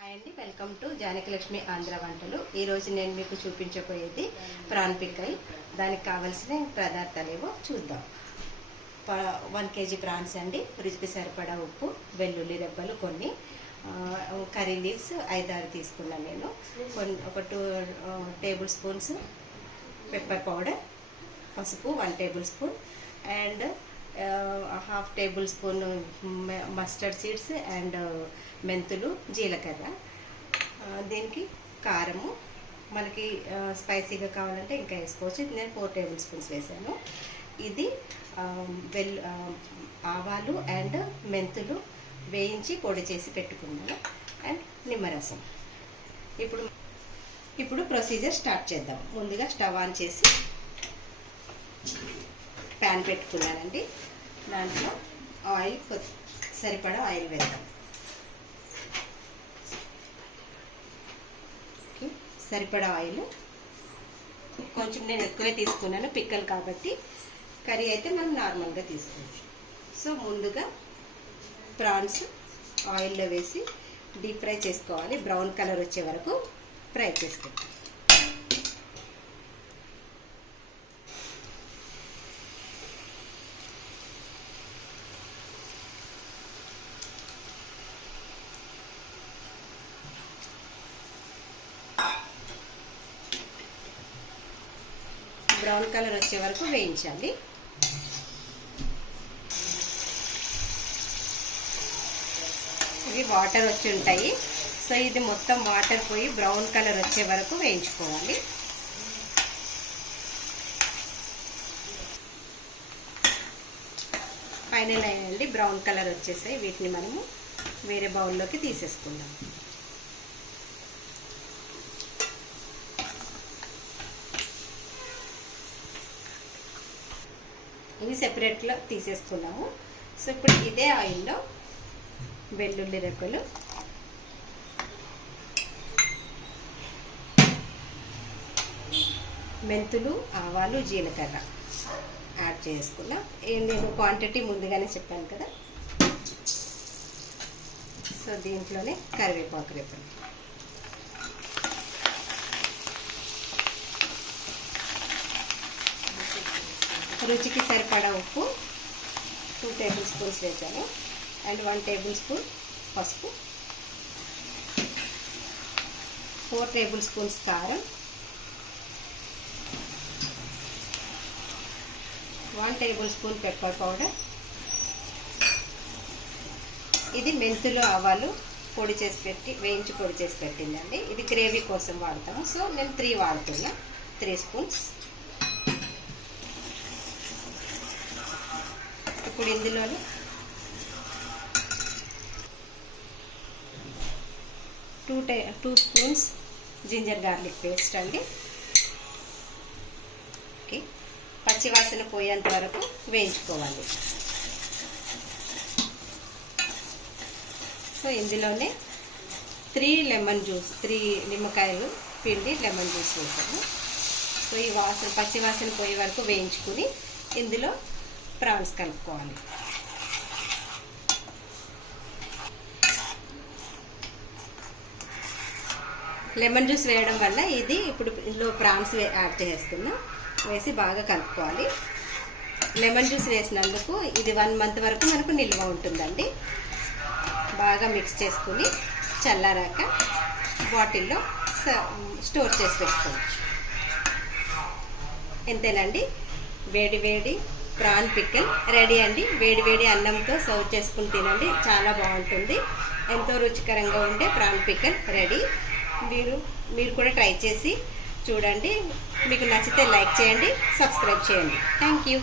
Hi అండి, welcome to Janakalakshmi Andhra వంటలు. ఈరోజు నేను మీకు చూపించబోయేది ప్రాన్ పిక్కల్. దానికి కావాల్సిన పదార్థాలు ఏవో చూద్దాం. 1 kg ప్రాన్స్ అండి, రుచికి సరిపడా ఉప్పు, వెల్లుల్లి రెబ్బలు కొన్ని, కర్రీ లీవ్స్ 5-6 తీసుకున్నాను నేను, ఒక 2 టేబుల్ స్పూన్స్ పెప్పర్ పౌడర్, పసుపు 1 table spoon, and 1/2 table spoon mustard seeds, and మెంతులు, జీలకర్ర. దీనికి కారము మనకి స్పైసీగా కావాలంటే ఇంకా వేసుకోవచ్చు. నేను 4 టేబుల్ స్పూన్స్ వేసాను. ఇది ఆవాలు అండ్ మెంతులు వేయించి పొడి చేసి పెట్టుకున్నాను, అండ్ నిమ్మరసం. ఇప్పుడు ప్రొసీజర్ స్టార్ట్ చేద్దాం. ముందుగా స్టవ్ ఆన్ చేసి ప్యాన్ పెట్టుకున్నానండి. దాంట్లో సరిపడా ఆయిల్ వేద్దాం. సరిపడా ఆయిల్ కొంచెం నేను ఎక్కువే తీసుకున్నాను, పిక్కలు కాబట్టి. కర్రీ అయితే మనం నార్మల్గా తీసుకోవచ్చు. సో ముందుగా ప్రాన్స్ ఆయిల్లో వేసి డీప్ ఫ్రై చేసుకోవాలి. బ్రౌన్ కలర్ వచ్చే వరకు ఫ్రై చేసుకోవాలి. బ్రౌన్ కలర్ వచ్చే వరకు వేయించాలి. ఇవి వాటర్ వచ్చి ఉంటాయి, సో ఇది మొత్తం వాటర్ పోయి బ్రౌన్ కలర్ వచ్చే వరకు వేయించుకోవాలి. ఫైనల్ అయ్యండి, బ్రౌన్ కలర్ వచ్చేసాయి. వీటిని మనము వేరే బౌల్లోకి తీసేసుకుందాం. ఇవి సెపరేట్లో తీసేసుకున్నాము. సో ఇప్పుడు ఇదే ఆయిల్లో వెల్లుల్లి రెక్కలు, మెంతులు, ఆవాలు, జీలకర్ర యాడ్ చేసుకున్నాం. నేను క్వాంటిటీ ముందుగానే చెప్పాను కదా. సో దీంట్లోనే కరివేపాకు రెక్కలు, రుచికి సరిపడా ఉప్పు 2 టేబుల్ స్పూన్స్ వేసాను, అండ్ 1 టేబుల్ స్పూన్ పసుపు, 4 టేబుల్ స్పూన్స్ కారం, 1 టేబుల్ స్పూన్ పెప్పర్ పౌడర్. ఇది మెంతులు, ఆవాలు పొడి చేసి పెట్టి వేయించి పొడి చేసి పెట్టిందండి. ఇది గ్రేవీ కోసం వాడతాము. సో నేను 3 వాడుతున్నా, 3 స్పూన్స్. ఇప్పుడు ఇందులోని 2 స్పూన్స్ జింజర్ గార్లిక్ పేస్ట్ అండి. ఓకే, పచ్చివాసన పోయేంత వరకు వేయించుకోవాలి. సో ఇందులోనే 3 లెమన్ జ్యూస్, 3 నిమ్మకాయలు పిండి లెమన్ జ్యూస్ వేసాను. సో ఈ పచ్చివాసన పోయే వరకు వేయించుకుని ఇందులో ప్రాన్స్ కలుపుకోవాలి. లెమన్ జ్యూస్ వేయడం వల్ల ఇది ఇప్పుడు ఇందులో ప్రాన్స్ యాడ్ చేస్తున్నాం. వేసి బాగా కలుపుకోవాలి. లెమన్ జ్యూస్ వేసినందుకు ఇది 1 మంత్ వరకు మనకు నిల్వ ఉంటుందండి. బాగా మిక్స్ చేసుకుని చల్లారాక బాటిల్లో స్టోర్ చేసి పెట్టుకోవచ్చు. ఎంతేనండి, వేడి వేడి ప్రాన్ పిక్కల్ రెడీ అండి. వేడి వేడి అన్నంతో సర్వ్ చేసుకుని తినండి, చాలా బాగుంటుంది. ఎంతో రుచికరంగా ఉండే ప్రాన్ పిక్కల్ రెడీ. మీరు కూడా ట్రై చేసి చూడండి. మీకు నచ్చితే లైక్ చేయండి, సబ్స్క్రైబ్ చేయండి. Thank you.